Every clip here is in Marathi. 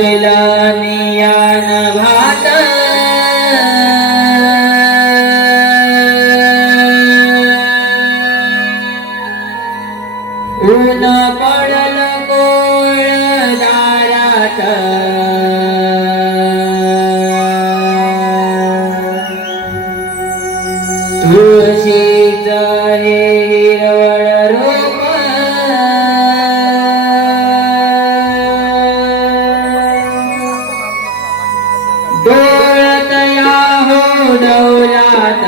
कुटला नियान भात ऊन पडल कोळ दारात तुळशीचा हे हिरवळ रोप डोळत या हो डौलात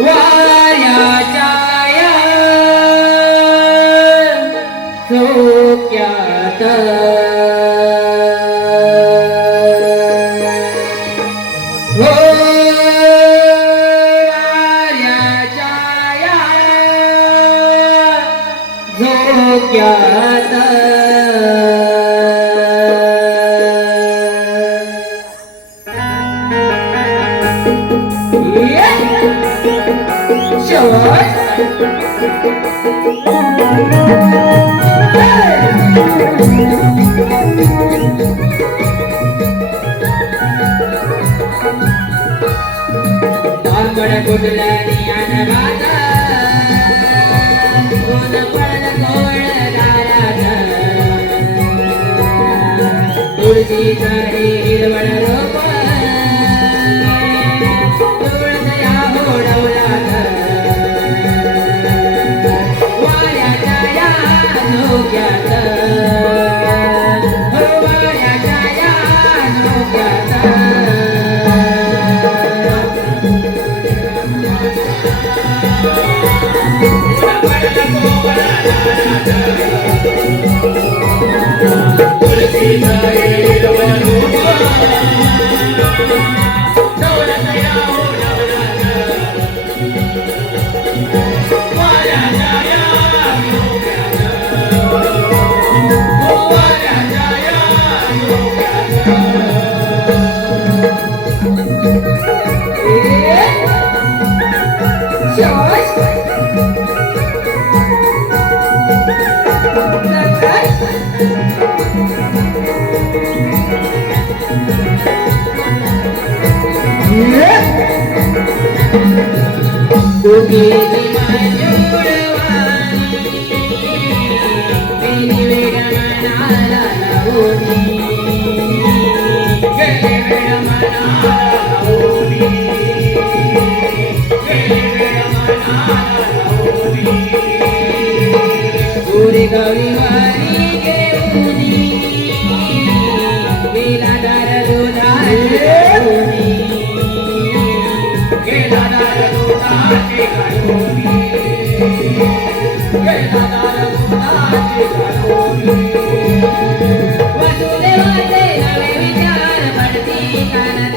वाऱ्याच्या या झोक्यात हो वाऱ्याच्या या झोक्यात कुटला नियान भात ऊन पडल कोळ दारात तुळशीचा हे हिरवळ रोप डोळत या हो डौलात वाऱ्याच्या या झोक्यात हो वाऱ्याच्या या झोक्यात वासुदेवाचे नवे विचार पडती कानात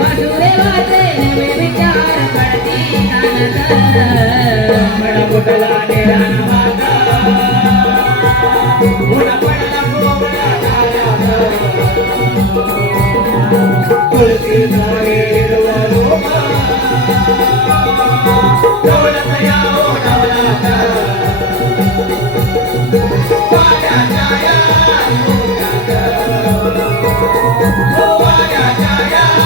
वासुदेवाचे नवे विचार पडती कानात कुटला नियान भात ऊन पडल कोळ दारात तुळशीचा हे हिरवळ रोप डोळत या हो डौलात वाऱ्याच्या या झोक्यात हो वाऱ्याच्या या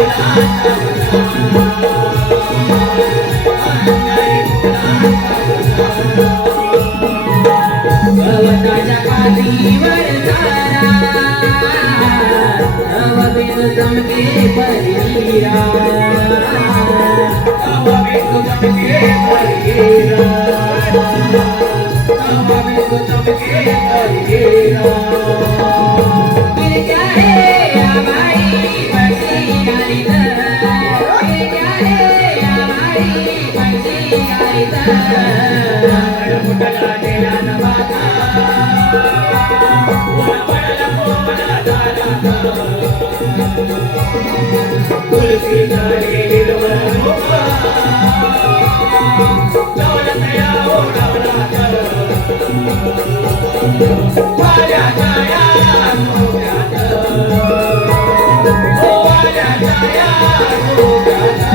Bye. फुटला गेला नवाचा पुन्हा पडला कोमला झाला तुलसी झाडे हिरवळ रोपा डोलत यावो डवलात वाऱ्या जाया डोक्यात ओ वाऱ्या जाया डोक्यात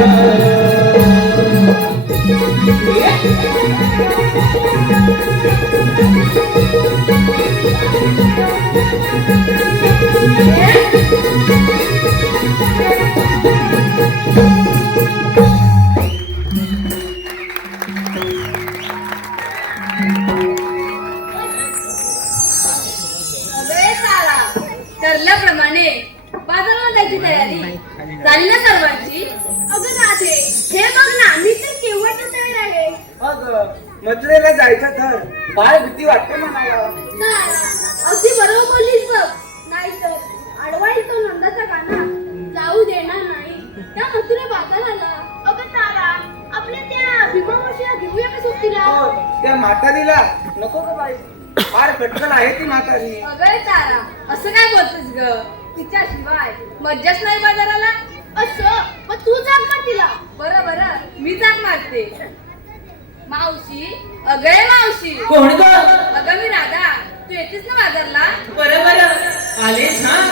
ठरल्याप्रमाणे बाजाराला जायची तयारी झाली ना सर्वांची. अगं राधे, हे बघ ना, मी तर केव्हाच तयार आहे. अगं मथुरेला जायचं तर फार भीती वाटते मला. अगदी बरोबर बोललीस बघ. नाहीतर अडवाई तो नंदाचा काना जाऊ देणार नाही त्या मथुरे बाजाराला. अगं तारा, आपल्या त्या भीमावशीला घेऊया का सुट्टीला? हो, त्या म्हातारीला नको ग बाई, फार कटकल आहे ती म्हातारी. अगं तारा, असं काय बोलतेस ग? तिच्याशिवाय मज्जाच नाही बाजाराला. असं मग तू जाग मार तिला. बरं बरं, मी जाग मारते. मावशी, अगं मावशी. कोण ग? अगं मी राधा. तू येतेस ना बाजारला? बरं बरं आले छान.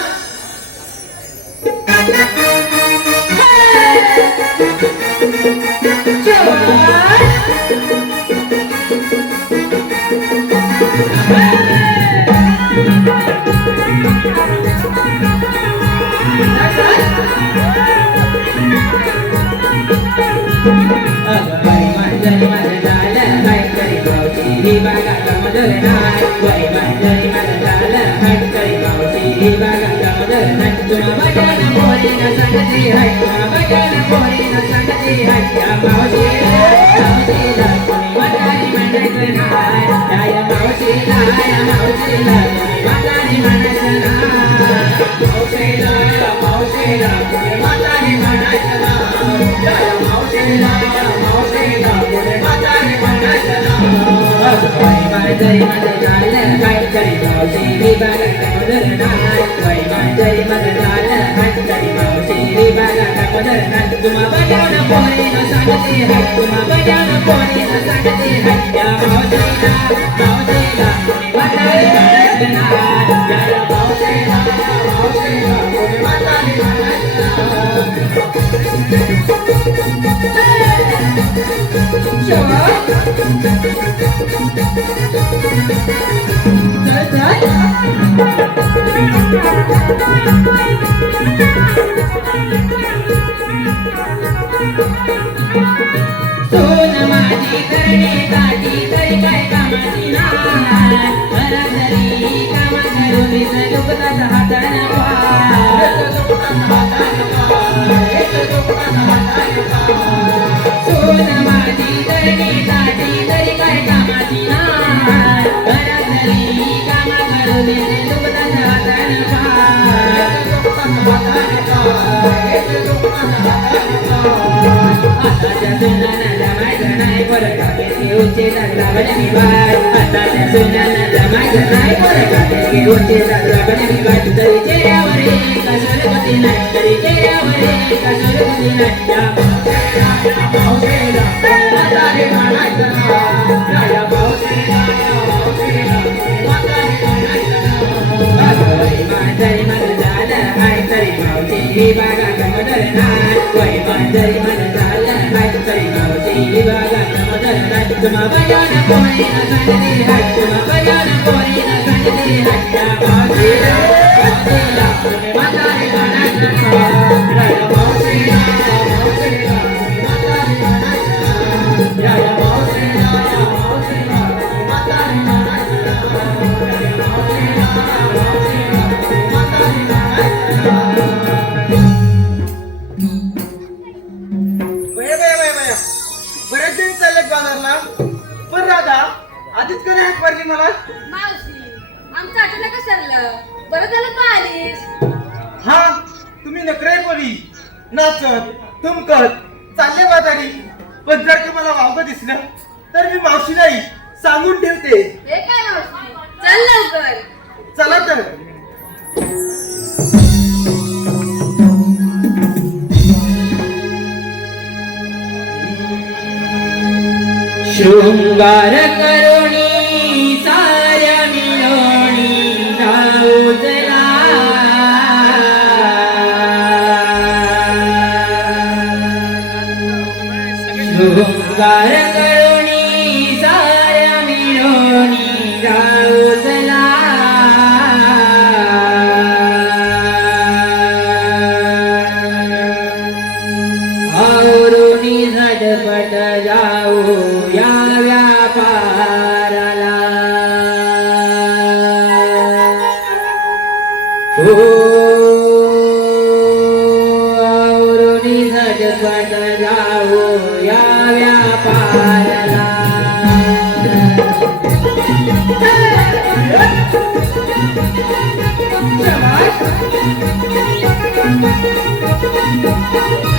बरेच दिवस चालले बाजारला, पण राधा आधीच का नाही पडली मला? मावशी, आमचं अचानक ठरलं. बरं झालं तू आलीस. हा, तुम्ही नकरे परी नाचत तुमकत चालले बाजारी. पण जर का मला वावगं दिसलं तर मी मावशी नाही सांगून ठेवते. हे काय मावशी, चल लवकर. चला तर. शृंगार करुणी साऱ्या मिळवणी जाऊजला शृंगार करुणी साऱ्या मिळवणी जाऊजला आवरुनी झटपट जाऊ या व्यापाराला हो आवरुनी झटपट जाऊ या व्यापाराला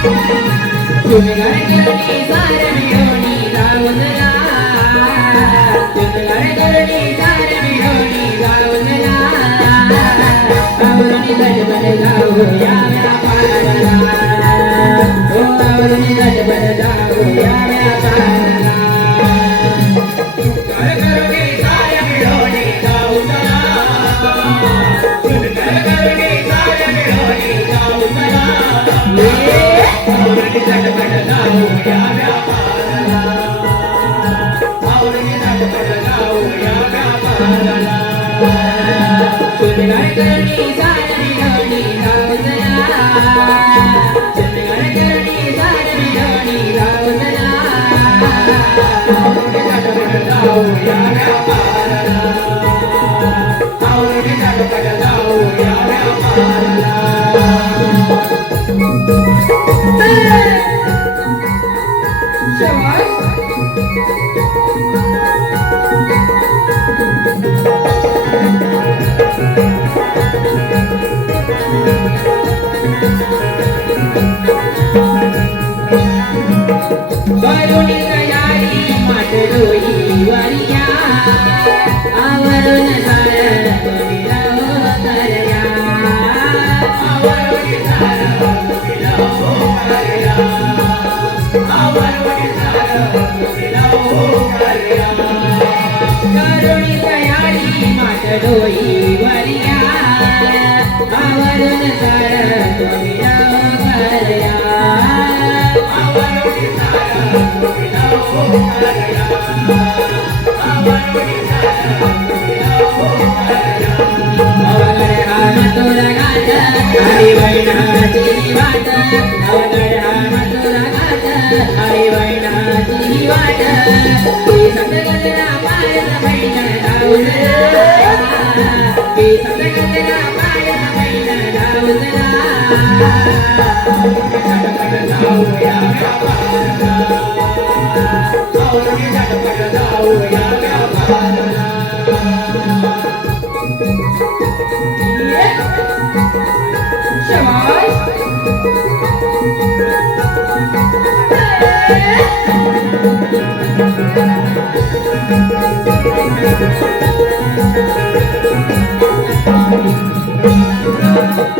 तुम्ही गडकरी सारे मिळवणी जाऊनला तुम्ही गडकरी सारे मिळवणी जाऊनला आवरुनी झटपट जाऊ या व्यापाराला हो आवरुनी झटपट जाऊ या व्यापाराला गडकरी सारे मिळवणी जाऊनला तुम्ही गडकरी सारे मिळवणी जाऊनला आवरुनी झटपट जाऊ या व्यापाराला आवरुनी झटपट जाऊ या व्यापाराला तुम्ही गडकरी सारे मिळवणी जाऊनला तुम्ही गडकरी सारे मिळवणी जाऊनला आवरुनी झटपट जाऊ या व्यापाराला आवरुनी झटपट जाऊ या व्यापाराला करुणी तयारी माटलोई वरिया आवरून सार कविला करया आवरून सार कविला करया आवरून सार कविला करया करुणी तयारी माटलोई वरिया आवरून सार कविला करया आवरून सार कविला करया आवरून सार कविला करया अवघड हाम तुला गात आई वैनाची वाट अवघड हाम तुला गात आई वैनाची वाट ती सतगतला पायला बैठा जाऊजला ती सतगतला पायला बैठा जाऊजला झटपट जाऊ या व्यापाराला आवरुनी झटपट जाऊ या व्यापाराला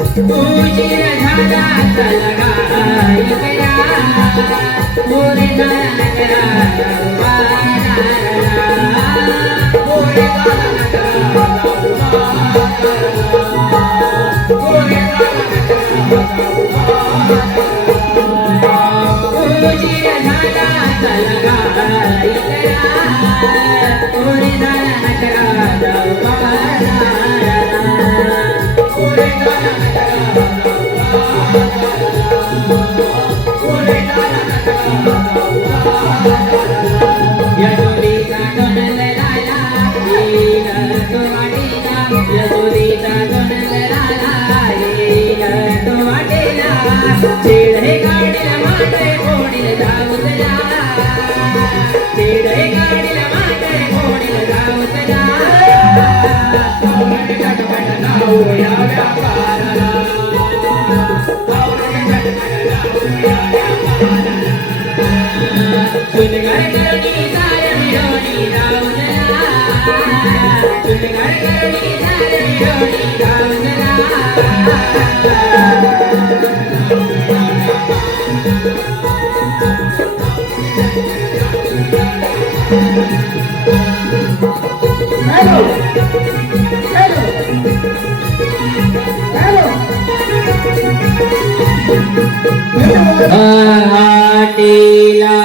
उशीर झाला चला इकया मोरे झाला नगरा मोरे झाला नगरा मोरे झाला उशीर झाला चला इकया मोरे झाला नगरा मोरे झाला नगरा गडगडी झाले डोळी गावला हॅलो हॅलो हॅलो पहाटेला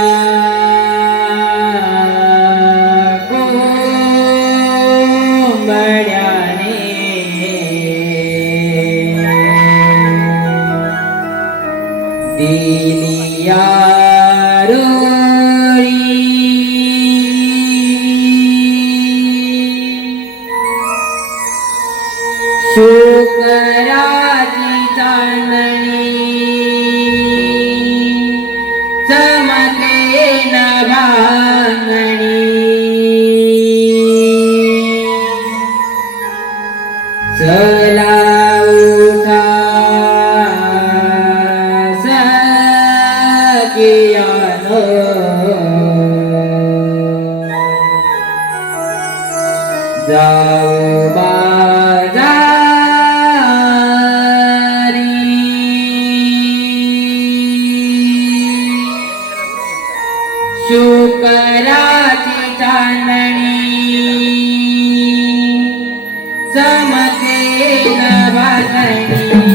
कोंबड्याने दिलिया शुकराची चांदणी चमके नभांगणी चला उठा सखियानो जाऊ शुकराची चांदणी चमके नभांगणी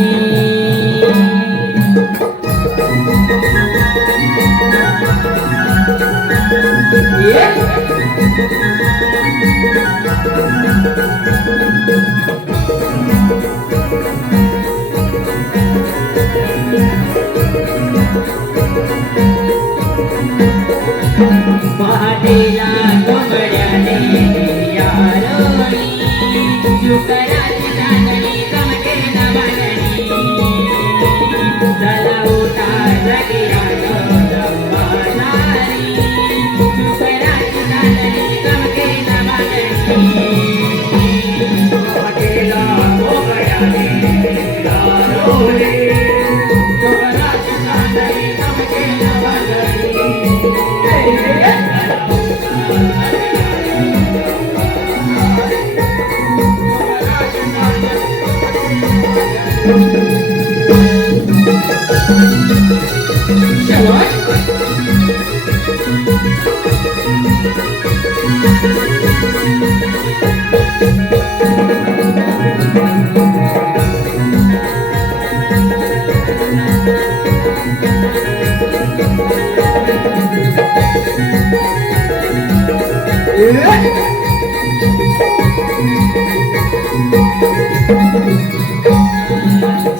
पहाटेला कोंबड्याने दिलिया रोळी शुकराची चांदणी चमके नभांगणी चला उठा सखियानो जाऊ बाजारी शुकराची चांदणी चमके नभांगणी पहाटेला कोंबड्याने दिलिया रोळी शुकराची चांदणी चमके नभांगणी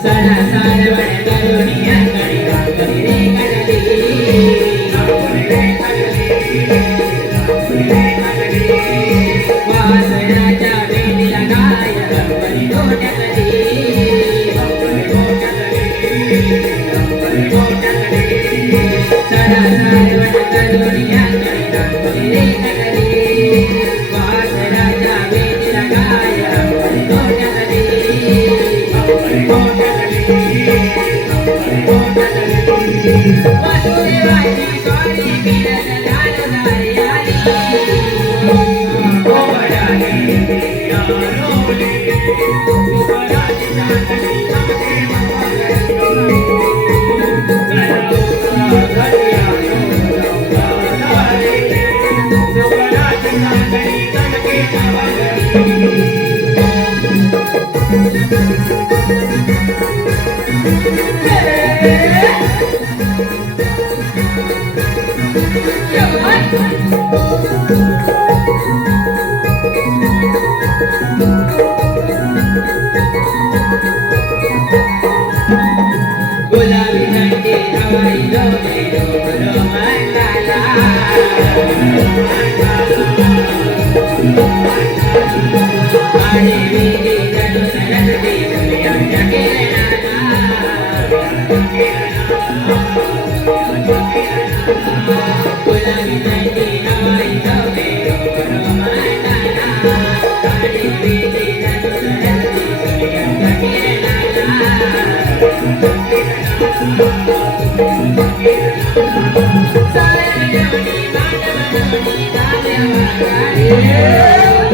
सणा सारवण करुणी अंगणी रांगणी रे कडली वासराच्या वेणीला गाय अंबरी डोक्यातली सणा सारवण करुणी अंगणी रांगणी रे कडली वासराच्या वेणीला गाय अंबरी डोक्यातली वासुदेवाची स्वारी बिरस धारदारी आली कोंबड्याने दिलिया रोळी शुकराची चांदणी चमके नभांगणी चला उठा सखियानो जाऊ बाजारी शुकराची चांदणी चमके नभांगणी गुलाबी थंडी हवाई डोले डोल मंडाला आणि विधी जणू सरस्वती सूर्याच्या किरणाला गुलाबी थंडी हवाई डोले डोल मंडाला आणि विधी जणू सरस्वती सूर्याच्या किरणाला साऱ्या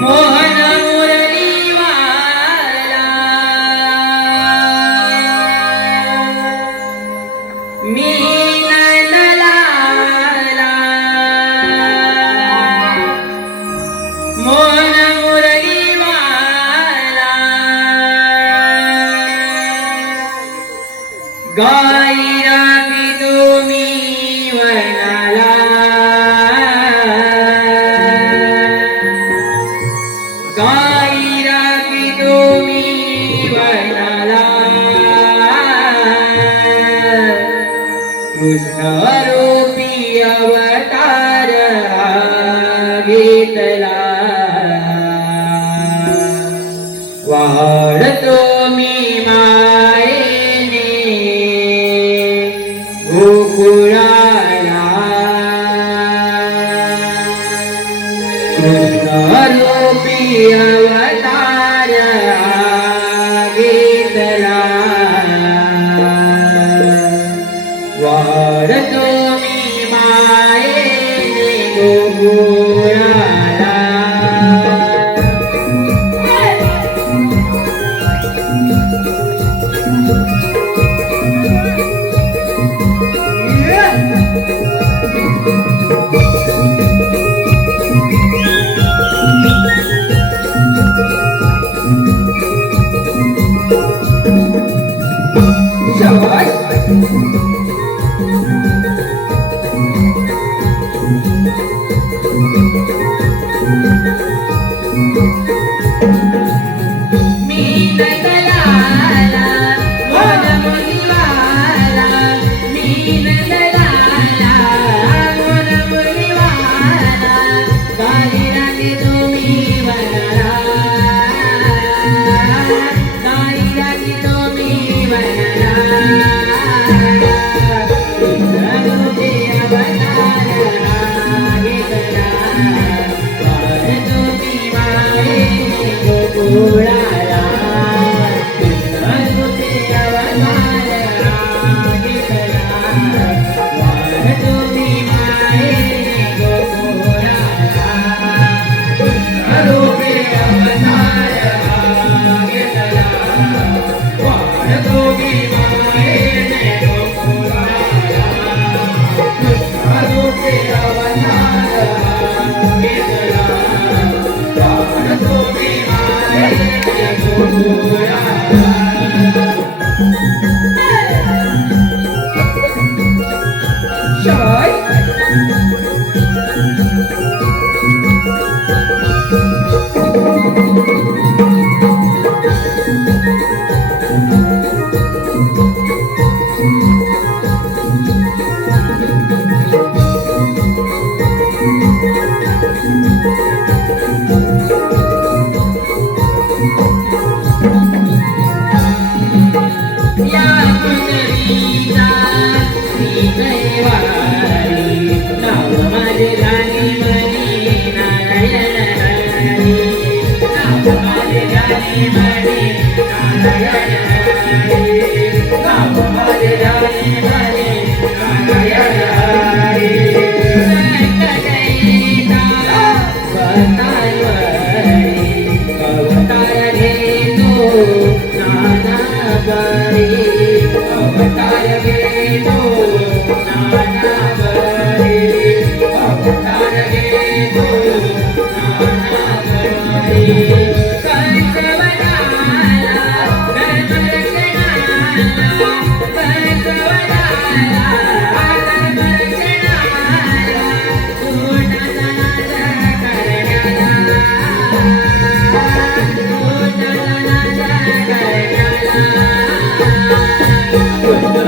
मोहन मुरली वाला मी नंदलाला मोहन मुरली वाला गाई रागी तुम्ही वनाला गाई रागी तुम्ही वनाला कृष्ण रूपी अवतार घेतला वाढतो मी मायेने गोकुळाला कृष्ण रूपी अवतार घेतला वाढतो मी मायेने गोकुळाला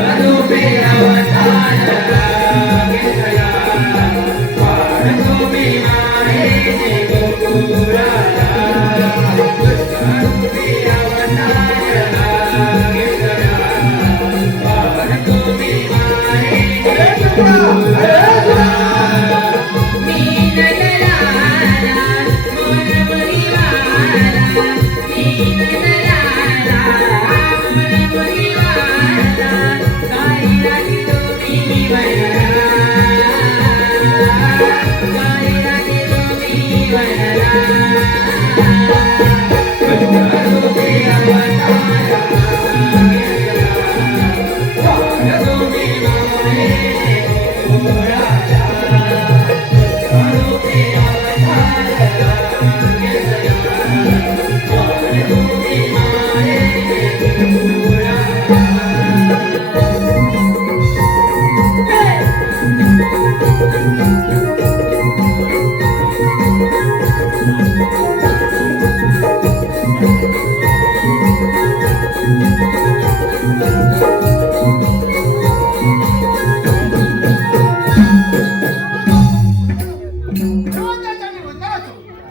Hare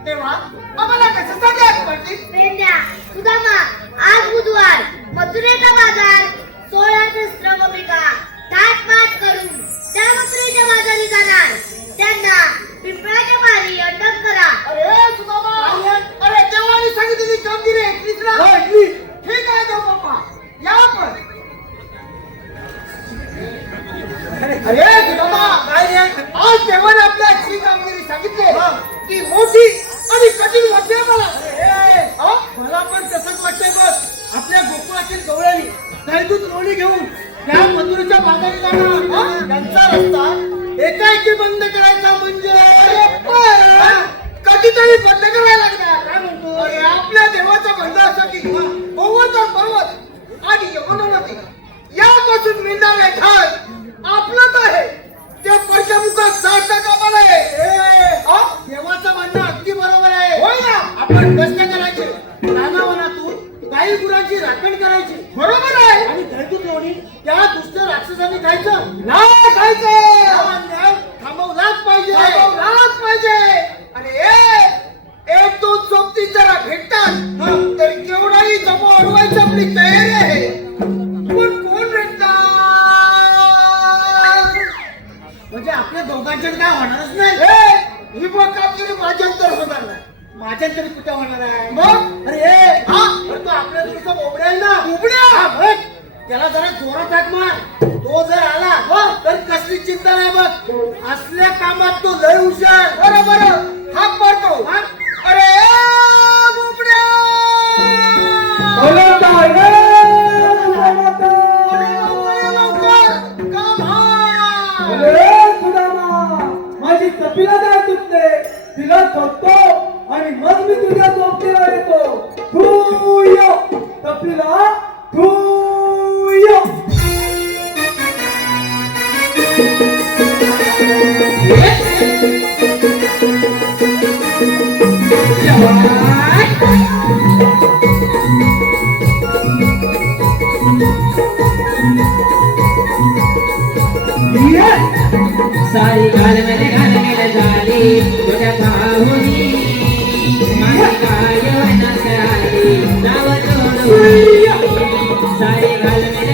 तेव्हा आम्हाला कशासाठी आग पडली? पेंड्या सुदामा आज बुधवार मथुरेचा बाजार 16 शस्त्र भूमिका थाटमाट करून त्या मथुरेच्या बाजारी जाणार त्यांना पिंपळाच्या पारी अटक करा. अरे सुदामा, अरे देवाने सांगितलेली कामगिरी ऐकलीस ना? ठीक आहे तो बाप्पा, या आपण. अरे सुदामा, काय रे? आज देवाने आपल्या ही कामगिरी सांगितली की मोठी आणि कठीण वाटते मला. मला पण तसंच वाटतंय बघ. आपल्या गोकुळातील गवळणी दैदूत लोणी घेऊन त्या मथुरेच्या बाजारी जाणार. त्यांचा रस्ता एकाएकी बंद करायचा म्हणजे कधीतरी बंद करायला लागणार. काय म्हणतो? अरे आपल्या देवाचं म्हणणं असं की पर्वत आणि यमुना नदी यापासून मिळणारे घाट आपलंच आहे. त्या परच्या मुखात जाता कामा नये. देवाचं म्हणणं अगदी बरोबर आहे. होय ना? आपण कष्ट करायचे, रानावनातून गाई गुरांची राखण करायची. बरोबर आहे. आणि दैदूत लोणी त्या दुष्ट राक्षसांनी खायचं नाही. खायचं थांबवलाच पाहिजे. आणि एक दोन सोबती जरा भेटतात तर केवढाही जमो अडवायची आपली तयारी आहे. पण कोण भेटतात? म्हणजे आपल्या दोघांच्या काय होणारच नाही. ही बघ कामगिरी माझ्यानंतर होणार नाही. माझ्यानंतर कुठे होणार आहे मग? अरे तो आपल्या तुमचा बोबड्या आहे ना? बोबड्या बघ, त्याला जरा जोरात हाक मार. तो जर आला तर कसली चिंता नाही बघ. असल्या कामात तो लय हुशार. बरोबर हाक मारतो. अरे बोबड्या, माझी कपिला काय तुटते तिला थोपतो आणि मग मी तुझ्या झोपतेवर येतो. थूय कपिला थूय. सारी घालमेल झाली तुझ्या भाऊनी माझी काय वनात आली नाव जोडून. सारी घालमेल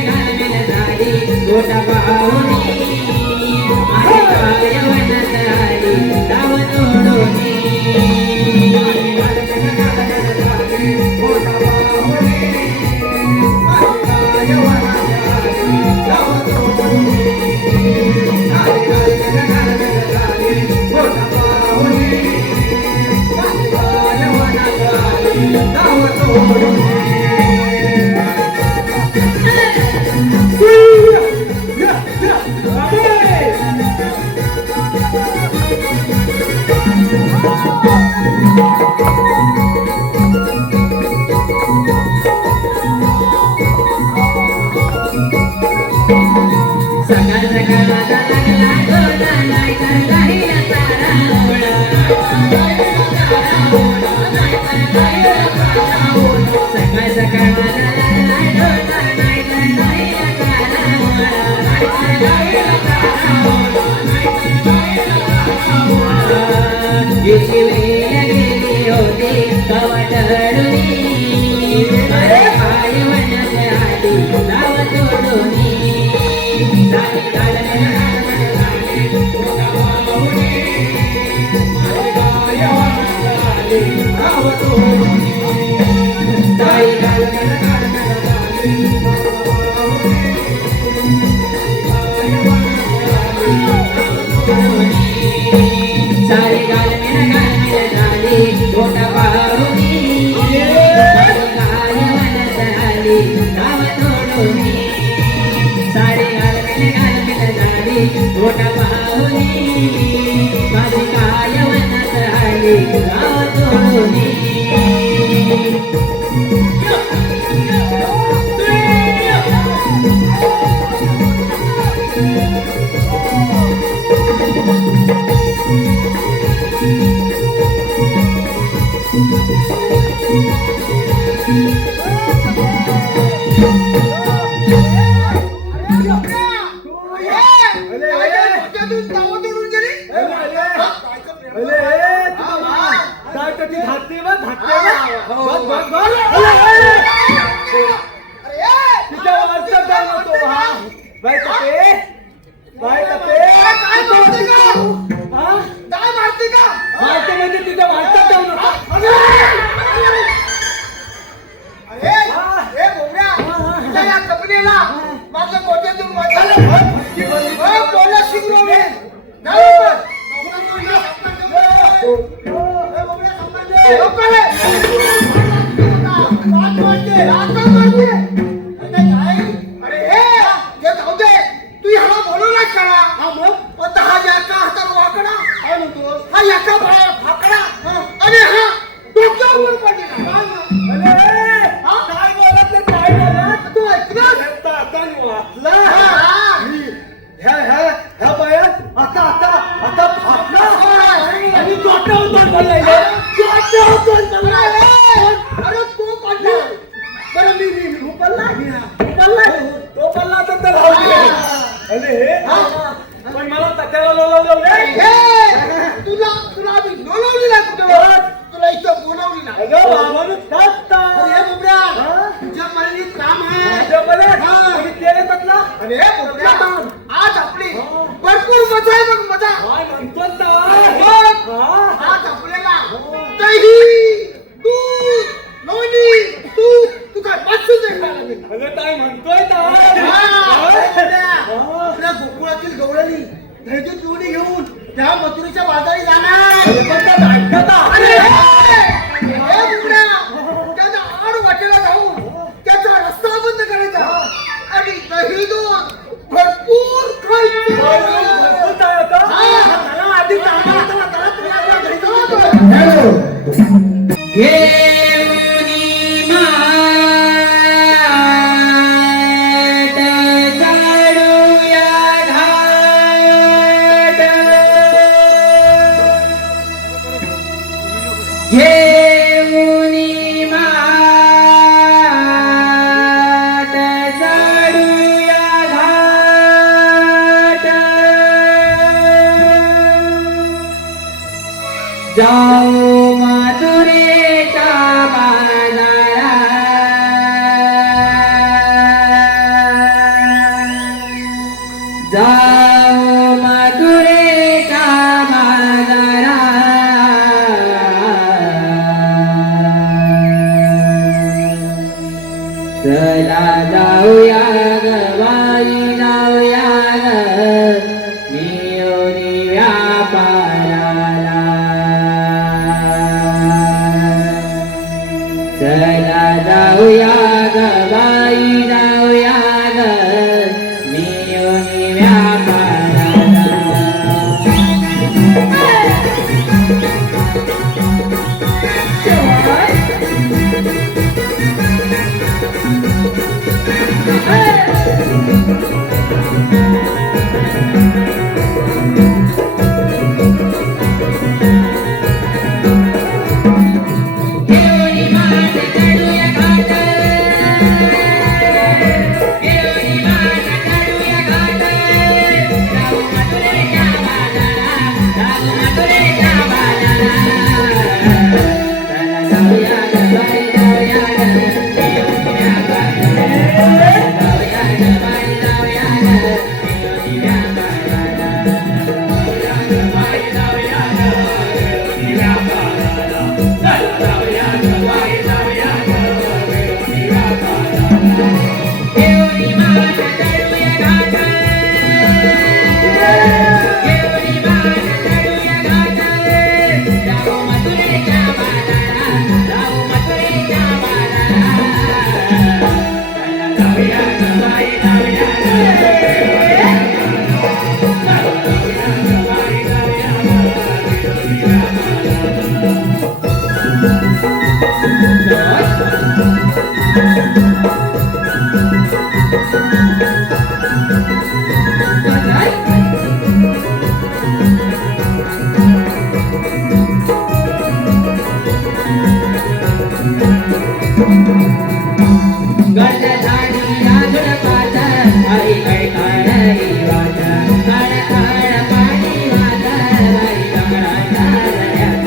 झाली तुझ्या भाऊनी माझी काय वनात आली नाव जोडून. सकाळ सकाळ माझा लागला डोळा नाही तर राहिला तारा ओळा. सकाळ सकाळ माझा लागला डोळा नाही तर राहिला तारा ओळा. गेली गेली होती कवाटडुनी अरे काय वनात आली नाव जोडून. सारे गाल मेरा पण मला तक्याला लोळवलं तुला तुला मी बोलवलीला कुठं तुला इथं बोलवलीला अगं बाबानं टाकता अरे बुबड्या तुझ्या मनात काम आहे आणि केले त्यातला अरे बुबड्या आज आपली भरपूर मजा आहे बघ मजा काय म्हणतो ना आज आपल्याला दही दूध लोणी तू काय पाचशे द्यायला लागेल अगं काय म्हणतोय आपल्या गोकुळातील गवळणी दहीदूध लोणी घेऊन त्या मथुरेच्या बाजारी जाणार त्याच्या आड वाटेला जाऊन त्याचा रस्ता बंद करायचा आणि दही दूध भरपूर जाऊ मथुरेच्या बाजारात जाऊ मथुरेच्या बाजारात चला जाऊया ग बाई जाऊया ग नियोनी व्यापाराला चला जाऊया ग बाई जाऊया ग नियोनी व्यापाराला गड झाडी आई कैकाळी वाजा काळ काळ पाणी वाजा बाई डोंगराच्या दऱ्यात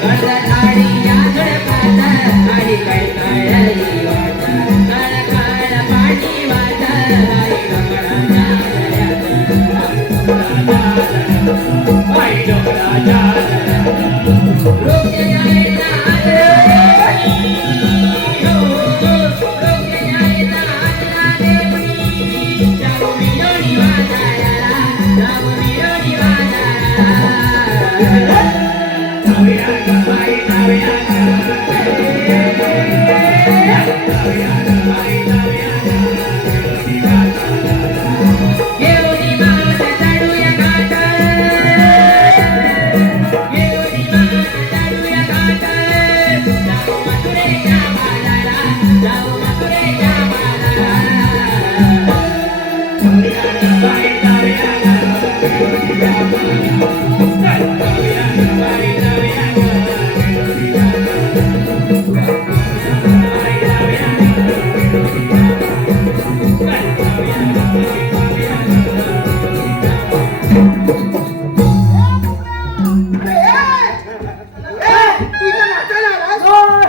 गडगडाडी या झुडपात आई कैकाळी वाजा काळ काळ पाणी वाजा बाई डोंगराच्या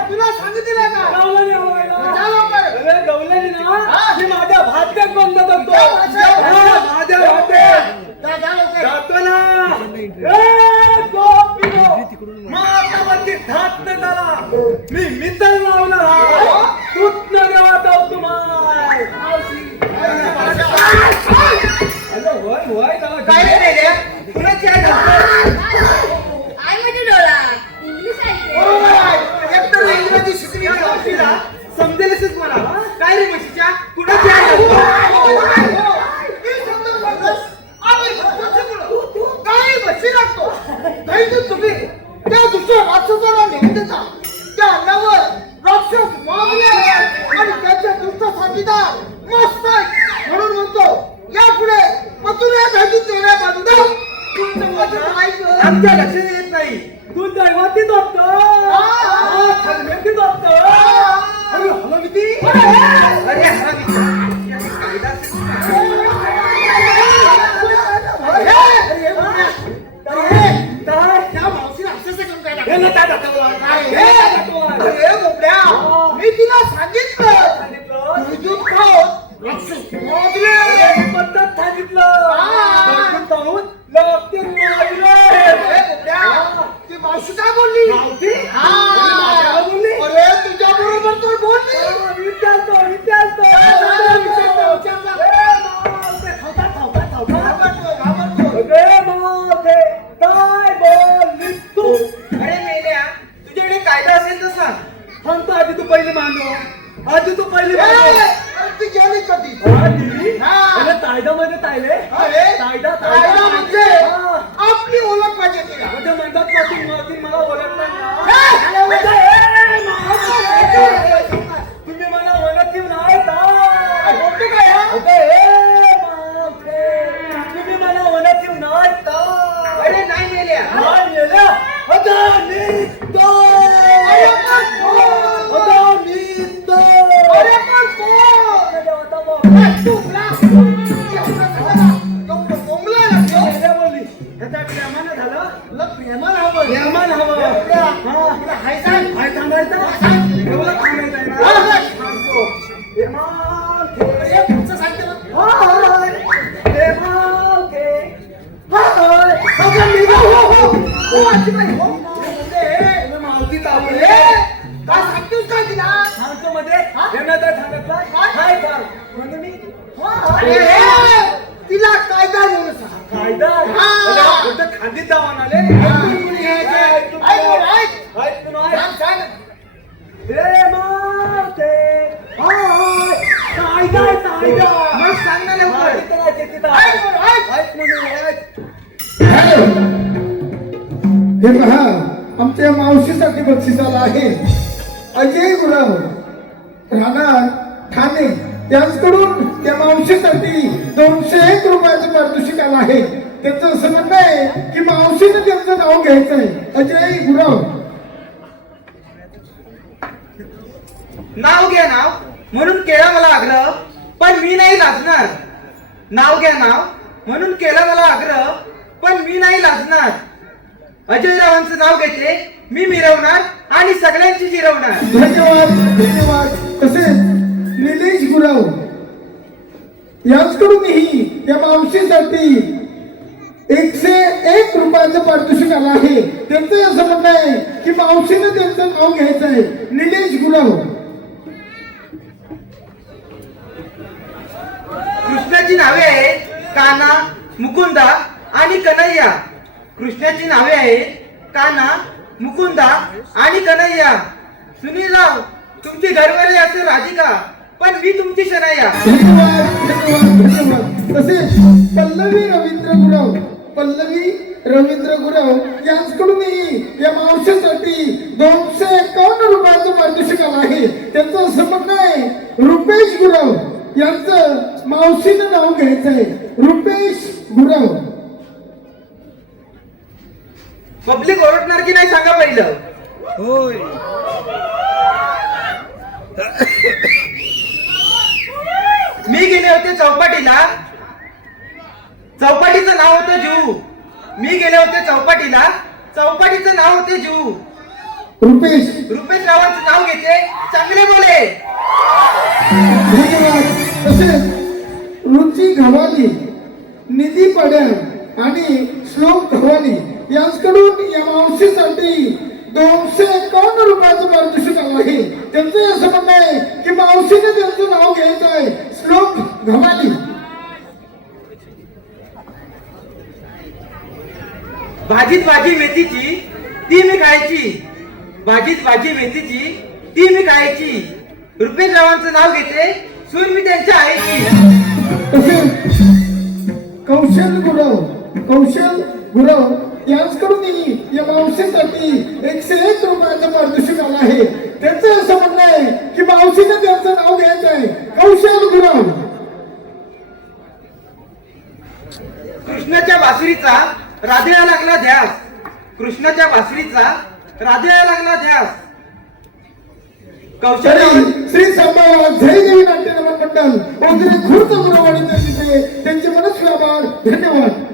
तुला सांगितलं का गावला नाही आवडायला. जा लवकर. अरे गवल्याने ना मी माझ्या भात्यात बंद करतो जा भात्यात. हा, माझ्या भात्यात जा लवकर. जातो ना ए, गोपिनो. मातावरती धात न त्याला मी मित्र लावला तूच न देवाचा तुम्हाला अरे होय होय त्याला काय रे रे कुणाची आहे का? आई म्हणजे डोळा इंग्लिश ऐकते ओय, एकतर इंग्रजी शिकली नाही वाचीला. समजेलच मला हा? काय रे म्हशीच्या कुणाची आहे मी समजून बोलतोस. आम्ही भक्ताचे मुलं. काय म्हशी लागतो काही तुम्ही त्या दुसऱ्या राक्षसाला नेऊन देता त्या अन्नावर राक्षस मागले आणि त्याच्या दुष्ट साथीदार मस्त आहेत. म्हणून म्हणतो यापुढे मथुरा भेटून देण्या बंद तुमचं वचन ऐकलं. आमच्या लक्षात येत नाही तू दैवातीत होतो खलमेतीत होतो अरे हलविती अरे हलविती त्या मावशीला अक्षरशः करून काय टाकलं? अरे बोबड्या, मी तिला सांगितलं दूध खाऊन राक्षस मोजले. अरे बोबड्या, ती मावशी काय बोलली हा. अरे तुझ्या बरोबर तर बोलली अरे मेल्या तुझ्याकडे कायदा असेल तर सांग सांगतो आधी तू पहिले मानो आधी तू पहिले मानो ती गेली कधी दिली हा. कायद्यामध्ये तायले अरे कायदा कायदा म्हणजे हा. आपली ओळख पाहिजे तिला म्हणजे म्हणतात का मला ओळखता हे? तुम्ही मला ओळखीव नाही बोलते काय हा? तुम्ही मला ओळखीव नाही अरे नाही मेल्या नाही मेल्या अरे पण कोण? अरे पण कोण? ए, तू उठला. एवढं सगळं एवढं बोंबला ना तो. तुला प्रेमानं हवं. तुला हाय सांग. हा, सांग. ए, पुढचं सांगते ना. हो, आजीबाई, हो. ए, काय सांगतोस काय तिला? ए, तिला कायदा म्हणून सांग. खांदीत जावा नाले ऐक बोल, ऐक. सांग, सांग. मग सांग ना लवकर. ऐक बोल, ऐक. हे पहा आमच्या मावशीसाठी बक्षिसाला आहे अजय गुराव राहणार ठाणे त्यांच्याकडून त्या मावशीसाठी 201 रुपयाचं पारितोषिक आलं आहे. त्यांचं असं म्हणणं आहे की मावशीनं त्यांचं नाव घ्यायचं आहे अजय गुराव. नाव घ्या नाव म्हणून केला मला आग्रह, पण मी नाही लाजणार. नाव घ्या नाव म्हणून केला मला आग्रह, पण मी नाही लाजणार. अजयरावांचं नाव घेते मी मिरवणार आणि सगळ्यांची जिरवणार. धन्यवाद धन्यवाद. तसेच निलेश गुराव यांच्याकडूनही त्या मावशीसाठी 101 रुपयाचं पारितोषिक आलं आहे. त्यांचं असं म्हणणं आहे की मावशीनं त्यांचं नाव घ्यायचं आहे. निलेश गुराव. कृष्णाची नावे आहेत कान्हा, मुकुंदा आणि कन्हैया. कृष्णाची नावे आहेत कान्हा, मुकुंदा आणि कन्हैया. सुनीलराव तुमची घरवाली असेल राधिका, पण मी तुमची शनैया. धन्यवाद धन्यवाद धन्यवाद. तसेच पल्लवी रवींद्र गुराव यांच्याकडूनही या मावशीसाठी 251 रुपयाचं पारितोषिक आलं आहे. त्यांचं असं म्हणणं आहे रुपेश गुराव यांचं मावशीनं नाव घ्यायचं आहे. रुपेश गुराव. पब्लिक ओरडणार की नाही सांगा पहिलं. होय. मी गेले होते चौपाटीला, चौपाटीचं नाव होतं जू. मी गेले होते चौपाटीला, चौपाटीचं नाव होते जू. रुपेश. रुपेश रावांचं नाव घेते, चांगले बोले. धन्यवाद. तसेच रुची घवाली, निधी पड्याळ आणि श्लोक घवाली यांच्याकडून या मावशीसाठी 251 रुपयाचं पारितोषिक आलं आहे. त्यांचं असं म्हणणं आहे की मावशीने त्यांचं नाव घ्यायचं आहे. श्लोक घवाली. भाजीत भाजी मेथीची ती मी खायची, भाजीत भाजी मेथीची ती मी खायची. रुपेश रावांचं नाव घेते, सून मी त्यांच्या आईची. तसेच कौशल गुरव यांच्याकडूनही या मावशीसाठी 101 रुपयाचं पारितोषिक आलं आहे. त्यांचं असं म्हणणं आहे की मावशीने त्यांचं नाव घ्यायचं आहे. कौशल गुरव. कृष्णाच्या बासुरीचा राधेला लागला ध्यास, कृष्णाच्या बासुरीचा राधेला लागला ध्यास. कौशल्य श्री संभाळा जय देवी नाट्य नमन मंडळ वगैरे खुर्द गुरव आणि त्यांचे मनस्वी आभार. धन्यवाद.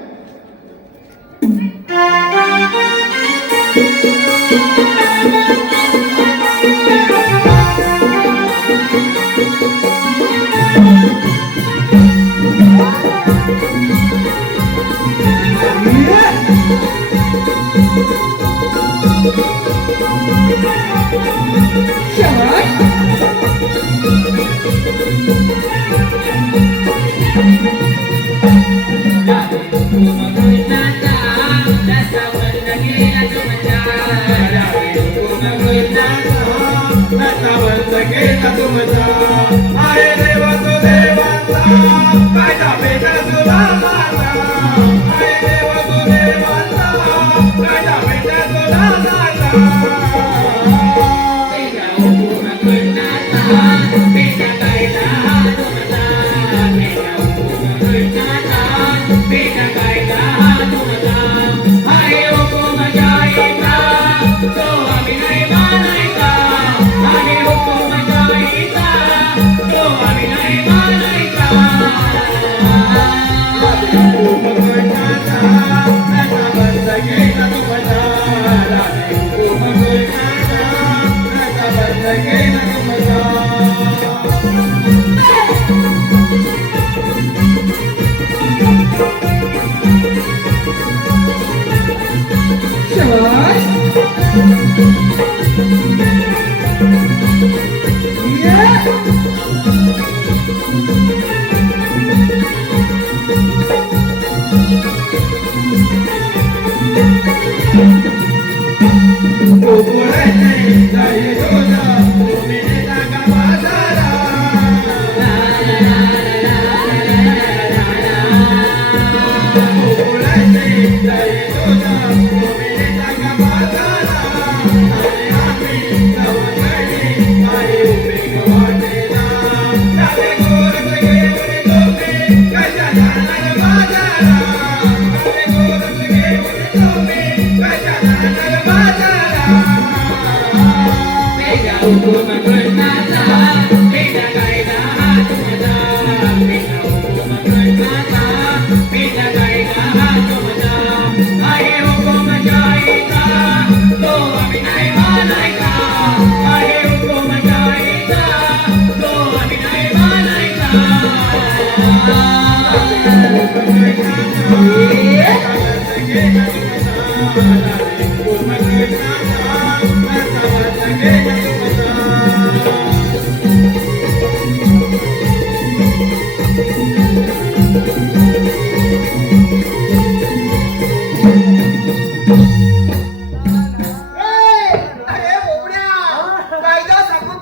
Come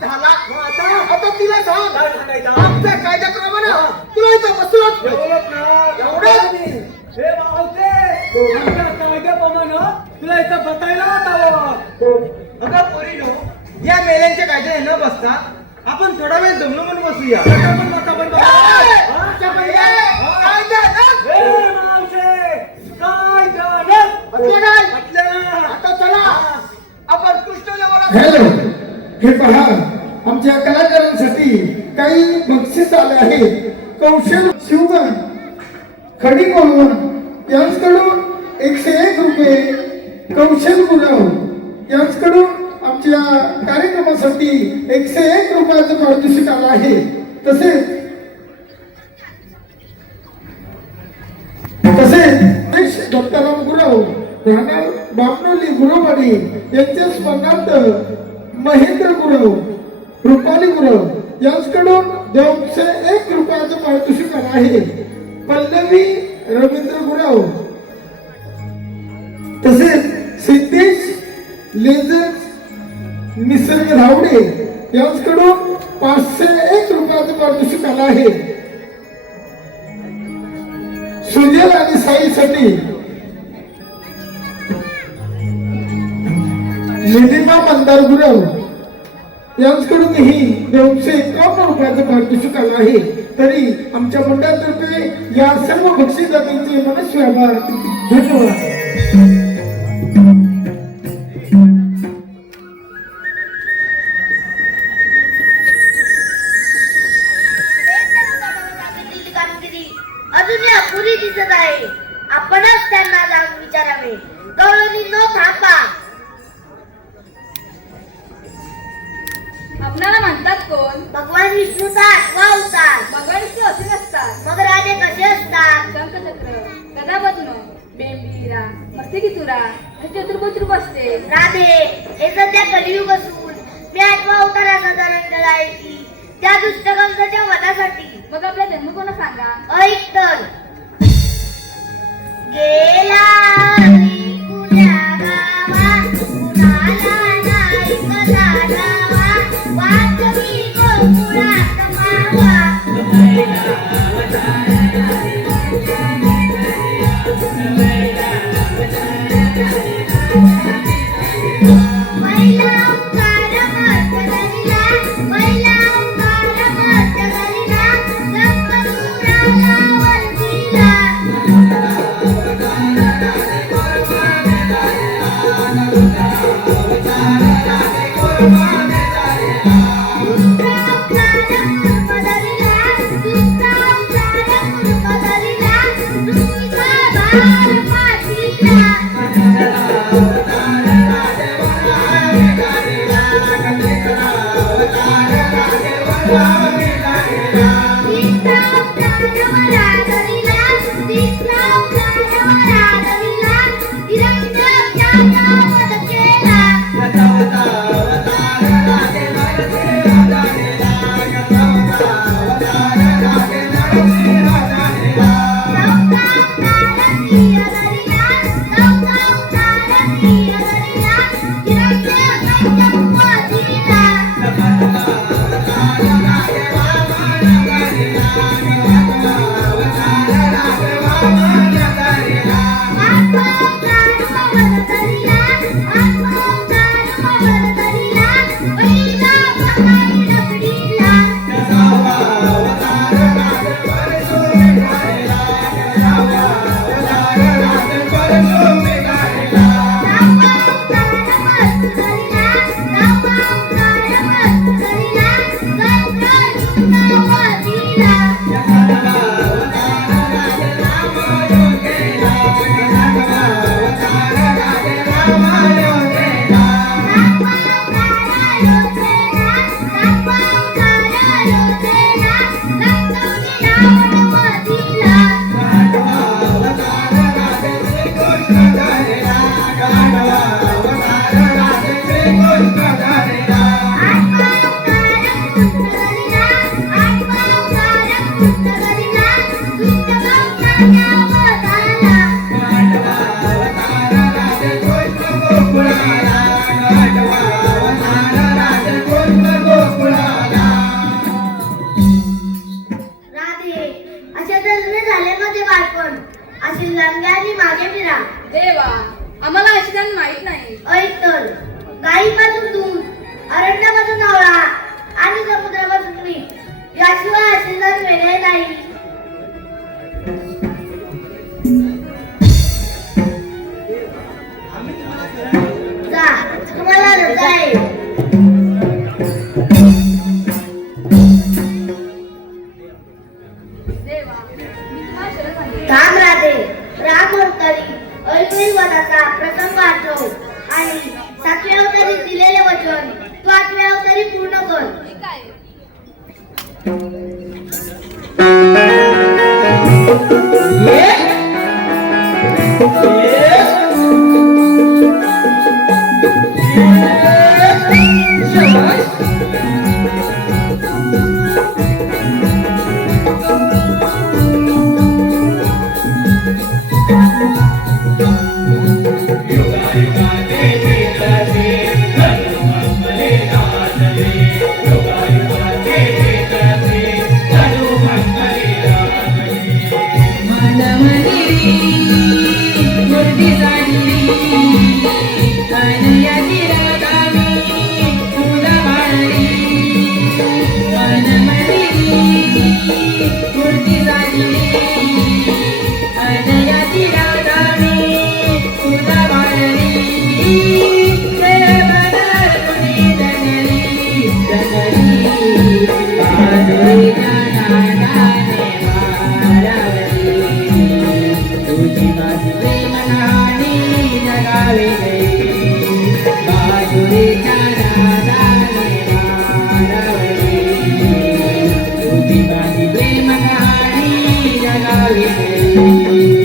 झाला आता आता तिला सांग काय सांगायचं? आमच्या कायद्याप्रमाणे तुला इथं बसलोच पाहिजे. एवढंच ना एवढंच? हे मावसे आमच्या कायद्याप्रमाणे तुला इथं बसायला हवं. अगं पोरीनो, या मेल्यांच्या कायद्याने न बसता आपण थोडा वेळ जमलो म्हणून बसूया. आता पण बसा, पण बसा. हा? आमच्या पहिले कायदा ना. हे मावसे काय झालं? म्हटलं काय? म्हटलं. आता चला आपण कृष्ण देवाला हॅलो, हे पहा आमच्या कलाकारांसाठी काही बक्षीस आले आहे. कौशल शिवगण खडी कोलवण यांच्याकडून 101 रुपये, कौशल गुरव यांच्याकडून आमच्या कार्यक्रमासाठी 101 रुपयाचं पारितोषिक आलं आहे. तसेच दत्ताराम गुरव राहणार बामनोली गुरववाडी यांच्या स्मरणार्थ महेंद्र गुरव, रुपाली गुरव यांच्याकडून 201 रुपयाचं पारितोषिक आलं आहे. पल्लवी रवींद्र गुरव तसेच सिद्धेश लेझर निसर्ग धावडे यांच्याकडून 501 रुपयाचं पारितोषिक आलं आहे. सुजल आणि साईसाठी निलिमा मंदार गुरव यांच्याकडूनही 251 रुपयाचं पारितोषिक आलं आहे. तरी आमच्या मंडळातर्फे या सर्व बक्षीसदात्यांचे मनस्वी आभार. धन्यवाद. कामगिरी अजूनही अपुरी दिसत आहे. आपणच त्यांना जाऊन विचारावे. कवळणी न थांबा. आपणाला म्हणतात कोण? भगवान विष्णूचा 8वा अवतार. बगडचे असे नसतात. मग राजे कसे असतात? शंखचक्र, गदापद्म, बेंबीरा, मस्तिकीतुरा आणि चतुर्भुज रूप असते. राधे, हे सध्या कलियुग असून मी 8वा अवताराचा धारण केला आहे की त्या दुष्टकंसाच्या वधासाठी. मग आपला जन्म कोणा सांगा? ऐक तर. गेला हरी पुण्या गावा, कुणाला नाही कसा जावा, वाचवी गोकुळात मावा. पहिला ओंकार मध्य करिला, पहिला ओंकार मध्य करिला, ब्रह्मपुराला वंदिला. दुसरा ओंकार मूर्ख धरिला, दुसरा ओंकार मूर्ख धरिला, पृथ्वीचा भार मातीला. तिसरा ओंकार वरा धरिला, तिसरा ओंकार वरा धरिला, हिरण्यकश्याचा वध केला. चौथा ओंकार सिंह धरिला, चौथा ओंकार सिंह धरिला, हिरण्यकश्यप वधिला. आठवा ओंकार पवन धरिला, आठवा ओंकार पवन धरिला, पहिला भाई लकडी बासुरीच्या नादाने भारावली तुझी माझी प्रेम कहाणी जगावी गई बासुरीच्या नादाने भारावली तुझी माझी प्रेम कहाणी जगावी गई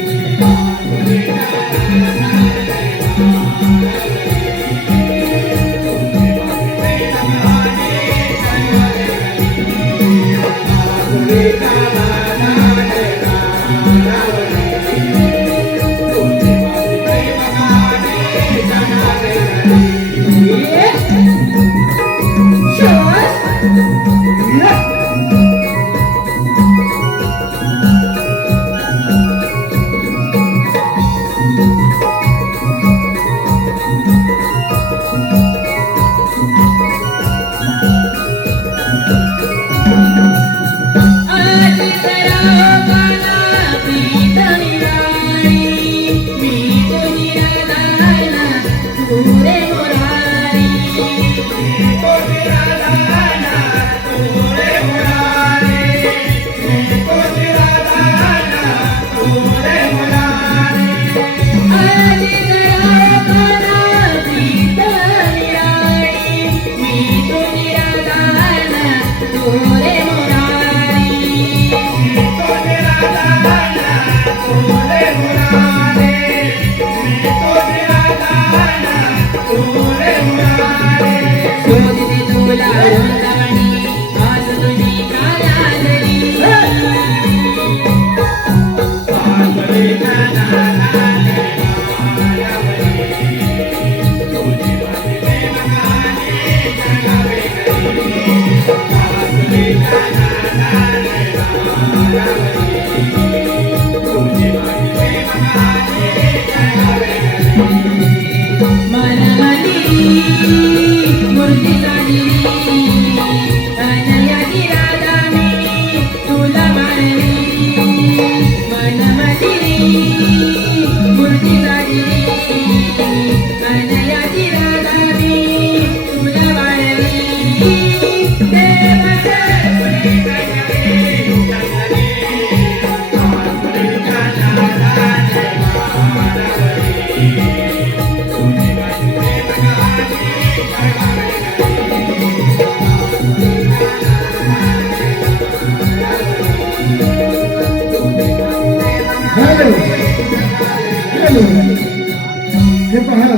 हे पहा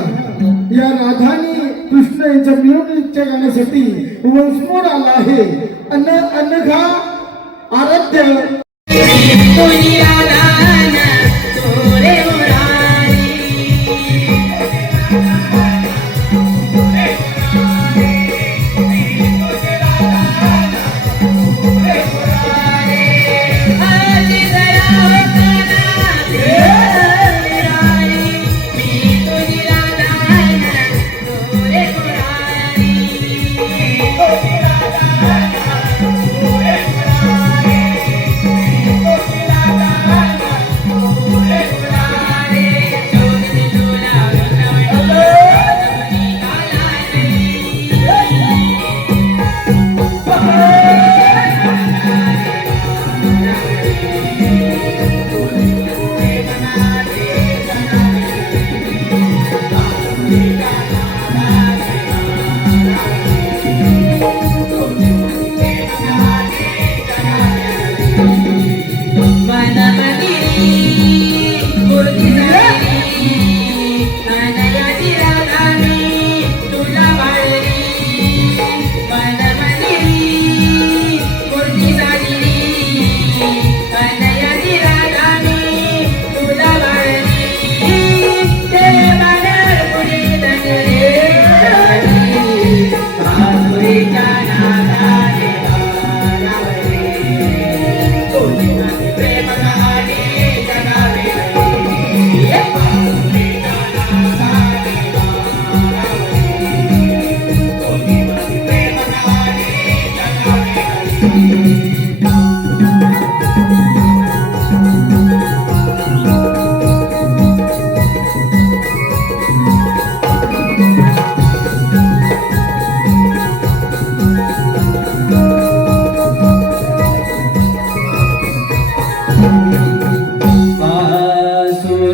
या राधानी कृष्ण यांच्या मिरवणुकीच्या गाण्यासाठी वंशमोड आला आहे अनघा आराध्य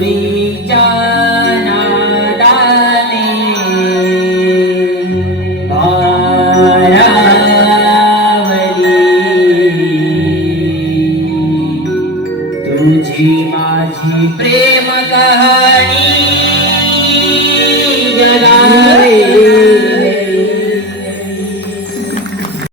आवडीच्या नादाने भारावली तुझी माझी प्रेम कहाणी